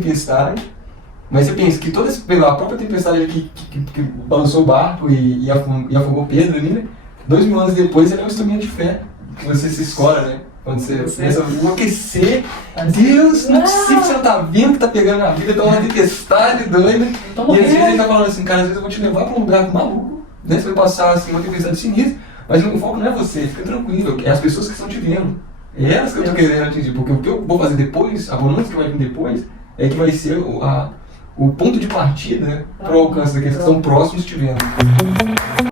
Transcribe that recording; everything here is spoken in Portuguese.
tempestade, mas você pensa que pela própria tempestade que balançou o barco e afogou Pedro ali, né? 2000 anos depois ele é um instrumento de fé, que você se escora, né? Quando você começa a enlouquecer, Deus, não é possível que você não tá vendo que tá pegando a vida, tá uma tempestade doida. E às vezes ele tá falando assim, cara, às vezes eu vou te levar pra um lugar maluco, né? Você vai passar assim, uma tempestade sinistra, mas o foco não é você, fica tranquilo, é as pessoas que estão te vendo. É elas que eu tô querendo atingir, porque o que eu vou fazer depois, a bonança que vai vir depois, é que vai ser o ponto de partida, né, para o alcance daqueles que estão próximos te vendo.